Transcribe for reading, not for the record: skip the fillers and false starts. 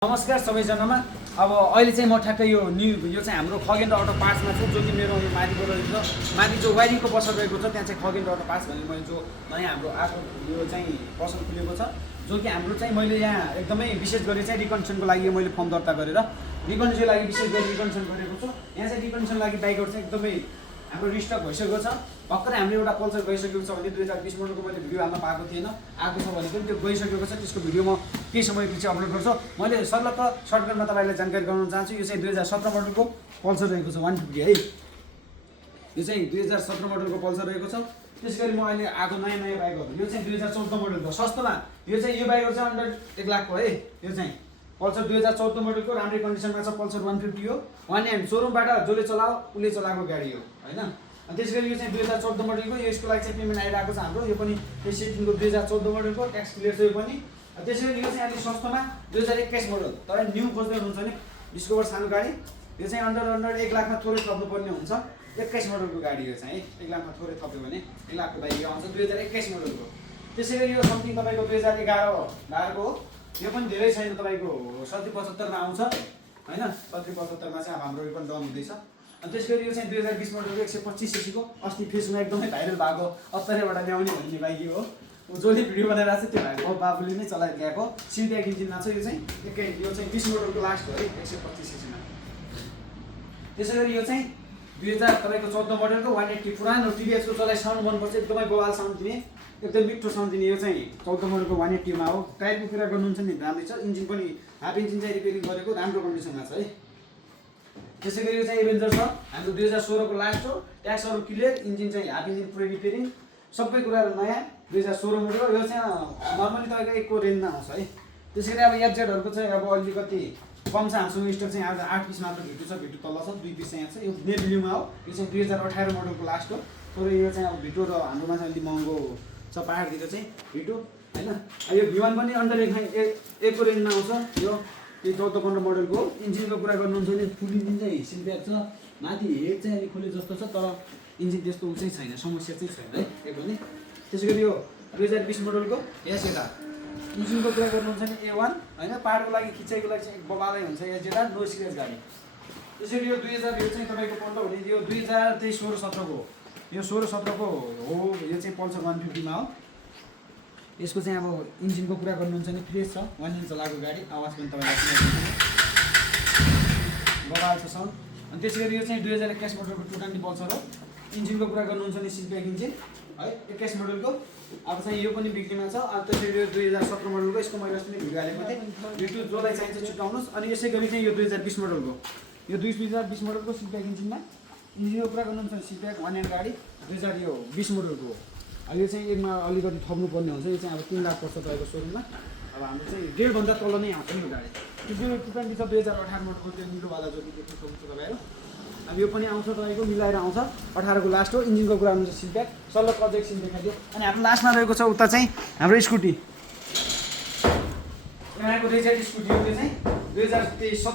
नमस्कार सबैजनामा। अब अहिले चाहिँ म ठ्याक्कै यो चाहिँ हाम्रो खगेन्द्र अटो पार्ट्समा छु, जो कि मेरो यो माथिको रहेछ। माथि जो वाइरिङको पसल रहेको छ त्यहाँ चाहिँ खगेन्द्र अटो पार्ट्स भन्ने मैले जो नयाँ हाम्रो आएको यो चाहिँ पसल खुलेको छ, जो कि हाम्रो चाहिँ मैले यहाँ एकदमै विशेष गरी चाहिँ रिकन्डिसनको लागि मैले फर्म दर्ता गरेर रिकन्डिसनको लागि विशेष गरी रिकन्डिसन गरेको छु। यहाँ चाहिँ रिकन्डिसन लागि बाइकहरू चाहिँ एकदमै हाम्रो रिस्टक भइसकेको छ। भर्खरै हाम्रो एउटा पल्सर गइसकेको छ भने 2020 मोडलको मैले भिडियो हाल्न पाएको थिएन, आएको छ भने पनि त्यो गइसकेको छ। त्यसको भिडियो म केही समयपछि अपलोड गर्छु। मैले सर्लक्क सर्टकटमा तपाईँलाई जानकारी गराउन चाहन्छु। यो चाहिँ 2017 मोडलको पल्सर रहेको छ 150 है। यो चाहिँ 2017 मोडलको पल्सर रहेको छ। त्यसैगरी म अहिले आएको नयाँ बाइकहरू, यो चाहिँ 2014 मोडलको सस्तोमा, यो चाहिँ यो बाइकहरू चाहिँ अन्डर 1 लाखको है। यो चाहिँ पल्सर 2014 मोडलको राम्रै कन्डिसनमा छ। पल्सर 150 हो, वान ह्यान्ड सोरुमबाट जसले चलाओ उसले चलाएको गाडी हो हैन। अनि त्यसैगरी यो चाहिँ 2014 मोडलको, यसको लागि चाहिँ पेमेन्ट आइरहेको छ हाम्रो। यो पनि सेटिङको 2014 मोडलको ट्याक्स क्लियर छ यो पनि। त्यसैगरी यो चाहिँ अलिक सस्तोमा 2021 मोडल, तर न्यू खोज्दै हुनुहुन्छ भने डिस्कभर सानो गाडी, यो चाहिँ अन्डर 1 लाखमा थोरै थप्नुपर्ने हुन्छ। 21 मोडलको गाडी यो चाहिँ 1 लाखमा थोरै थप्यो भने 1 लाखको बाइक आउँछ 2021 मोडलको। त्यसैगरी यो समथिङ तपाईँको 2011-12 हो। यो पनि धेरै छैन, तपाईँको 70-75 मा आउँछ हैन। 70-75 मा चाहिँ अब हाम्रो यो पनि डन हुँदैछ। अनि त्यसैगरी यो चाहिँ 2020 मोडलको 125 सीसीको अस्ति फेसबुकमा एकदमै भाइरल भएको अत्तरैबाट ल्याउने भन्ने बाइक हो। जसले भिडियो बनाइरहेको छ त्यो भाइको बाबुले नै चलाइदिएको सिम्प्याक इन्जिनमा छ। यो चाहिँ यो चाहिँ 20 मोडलको लास्ट हो है 125 सीसीमा। त्यसैगरी यो चाहिँ 2014 मोडलको 180 पुरानो टिभीएसको चलाइ साउन्ड मनपर्छ, एकदमै बवाल साउन्ड दिने, एकदम मिठो साउन्ड दिने। यो चाहिँ 14 मोडलको 180 मा हो। टायरको कुरा गर्नुहुन्छ नि राम्रै छ। इन्जिन पनि हाफ इन्जिन चाहिँ रिपेयरिङ गरेको राम्रो कन्डिसनमा छ है। त्यसैगरी यो चाहिँ एभेन्जर छ हाम्रो 2016 को लास्ट हो। ट्याक्सहरू क्लियर, इन्जिन चाहिँ हाफ इन्जिन पुरै रिपेयरिङ, सबै कुराहरू नयाँ 2016 मोडल। यो चाहिँ नर्मली तपाईँको 1 को रेन्जमा आउँछ है। त्यसैगरी अब एफजेडहरूको चाहिँ अब अलिकति कम छ हामीसँग स्टक चाहिँ आज 8 पिस मात्र भिटु छ, भिटु तल छ, 2 पिस चाहिँ यहाँ छ। यो नेभ्यूमा हो। यो चाहिँ 2018 मोडलको लास्ट हो। तर यो चाहिँ अब भिटो र हाम्रोमा चाहिँ अलिक महँगो छ पहाडतिर चाहिँ भिटो हैन। यो V1 पनि अन्डर 1 को रेन्जमा आउँछ। यो 14-15 मोडलको इन्जिनको कुरा गर्नुहुन्छ भने फुल इन्जिन चाहिँ सिम्प्याक छ। माथि हेड चाहिँ अलिक खोले जस्तो छ, तर इन्जिन त्यस्तो उ चाहिँ छैन, समस्या चाहिँ छैन है एकदमै। त्यसैगरी यो 2020 मोडलको एसजेडआर इन्जिनको कुरा गर्नुहुन्छ भने A1 हैन। पाहाडको लागि खिचाइको लागि चाहिँ बबालै हुन्छ एसजेडआर, नो स्क्र्याच गाडी। त्यसैगरी यो 2000 यो चाहिँ तपाईँको पल्ट हुने यो 2023-16-17 को, यो 16-17 को हो। यो चाहिँ पल्सर 150 मा हो। यसको चाहिँ अब इन्जिनको कुरा गर्नुहुन्छ भने फ्रेस छ, 1 इन्च चलाएको गाडी, आवाज पनि तपाईँलाई बबाल छ साउन्ड। अनि त्यसैगरी यो चाहिँ 2021 मोडलको 220 पल्सर हो। इन्जिनको कुरा गर्नुहुन्छ भने सिम्प्याक इन्जिन है 21 मोडलको। अब चाहिँ यो पनि बिक्रीमा छ। अनि त्यसैगरी यो 2017 मोडलको, यसको मैले अस्ति नै भिडियो हालेको थिएँ। भिडियो जसलाई चाहिन्छ छुट्याउनुहोस्। अनि यसै गरी चाहिँ यो 2020 मोडलको, यो 2020 मोडलको सिम्प्याक इन्जिनमा, इन्जिनको कुरा गर्नुहुन्छ भने सिम्प्याक 1 ह्यान्ड गाडी 2020 मोडलको हो। यो चाहिँ एकमा अलिकति थप्नुपर्ने हुन्छ। यो चाहिँ अब 3 लाख पर्छ तपाईँको सोरुममा। अब हाम्रो चाहिँ 1.5 भन्दा तल नै आउँछ नि यो गाडी। त्यो 220 छ 2018 मोडलको, त्यो निलोवाला जो कि देख्न सक्नुहुन्छ तपाईँहरू। अब यो पनि आउँछ तपाईँको मिलाएर आउँछ, 18 को लास्ट हो। इन्जिनको कुरा हुन्छ सिम्प्याक, सल्लो प्रोजेक्ट सिम देखाइदियो। अनि हाम्रो लास्टमा रहेको छ उता चाहिँ हाम्रो स्कुटी, यहाँको रेजेट स्कुटी हो। त्यो चाहिँ 2023-17